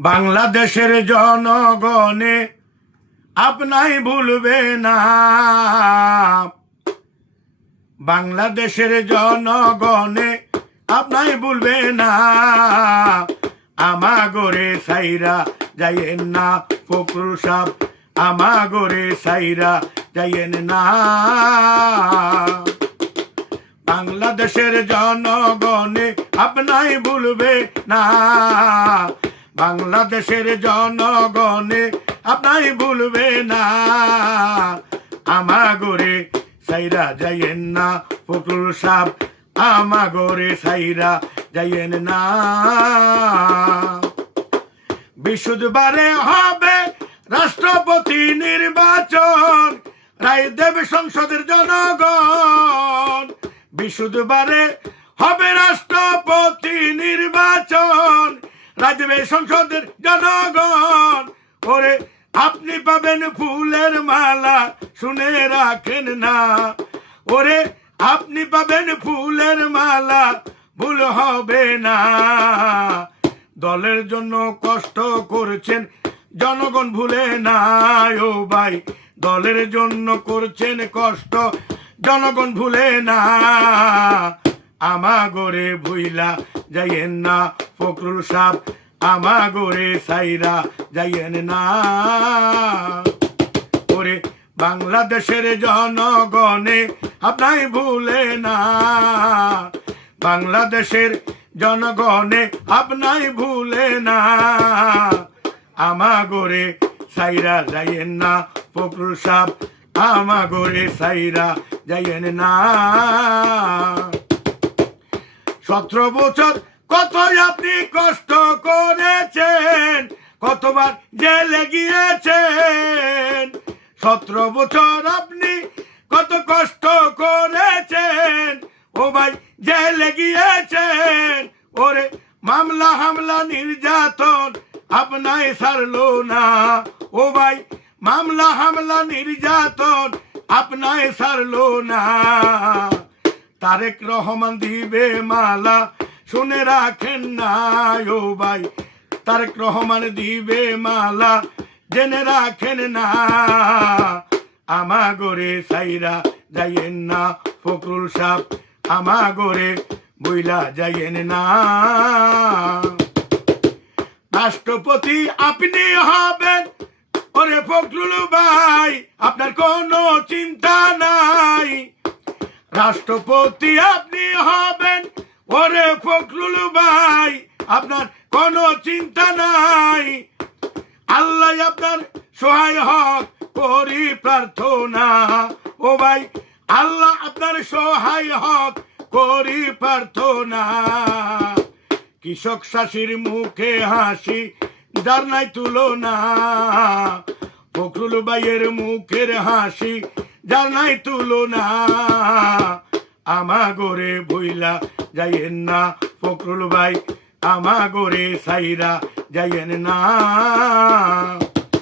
বাংলাদেশের জনগণে আপনাই ভুলবে না। বাংলাদেশের জনগণে আপনাই ভুলবে না। আমাগরে সাইরা যাইয়েন না ফখরুল সাহেব, আমাগরে সাইরা যাইয়েন না। বাংলাদেশের জনগণে আপনাই ভুলবে না। বাংলাদেশের জনগণে আপনাই ভুলবে না। আমাগরে সাইরা যাইয়েন না ফখরুল সাহেব, আমাগরে সাইরা যাইয়েন না। বৃহস্পতিবারে হবে রাষ্ট্রপতি নির্বাচন, রায় দেবে সংসদের জনগণ। বৃহস্পতিবারে হবে রাষ্ট্রপতি নির্বাচন, রায় দেবে সংসদের জনগণ। ওরে আপনি পাবেন ফুলের মালা, শুনে রাখেন না। ওরে আপনি পাবেন ফুলের মালা, ভুল হবে না। দলের জন্য কষ্ট করছেন জনগণ ভুলে না। ও ভাই, দলের জন্য করছেন কষ্ট জনগণ ভুলে না। আমাগরে ভুইলা যাইয়েন না ফখরুল সাহেব, আমাগরে সাইরা যাইয়েন না। ওরে বাংলাদেশের জনগণে আপনাই ভুলে না। বাংলাদেশের জনগণে আপনাই ভুলে না। আমাগরে সাইরা যাইয়েন না ফখরুল সাহেব, আমাগরে সাইরা যাইয়েন না। 17 বছর কতই আপনি কষ্ট করেছেন, কতবার জেলে গিয়েছেন। 17 বছর আপনি কত কষ্ট করেছেন, ও ভাই জেলে গিয়েছেন। ওরে মামলা হামলা নির্যাতন আপনাই সারলো না। ও ভাই মামলা হামলা নির্যাতন আপনাই সারলো না। তারেক রহমান দিবে মালা, শুনে রাখেন না। ও ভাই তারেক রহমান দিবে মালা, জেনে রাখেন না। আমাগরে সাইরা যাইয়েন না ফখরুল সাহেব, আমাগরে বইলা যাইয়েন না। রাষ্ট্রপতি আপনি হবেন ওরে ফখরুল ভাই, আপনার কোনো চিন্তা নাই। রাষ্ট্রপতি আপনি হবেন ওরে ফখরুল ভাই, আপনার কোনো চিন্তা নাই। আল্লাহ আপনার সহায় হক করি প্রার্থনা। ও ভাই আল্লাহ আপনার সহায় হক করি প্রার্থনা। কৃষক শাসির মুখে হাসি, যার নাই তুলনা। ফখরুল ভাইয়ের মুখের হাসি, যার নাই তুলনা। আমাগরে বইলা যাইয়েন না ফখরুল ভাই, আমাগরে সাইরা যাইয়েন না।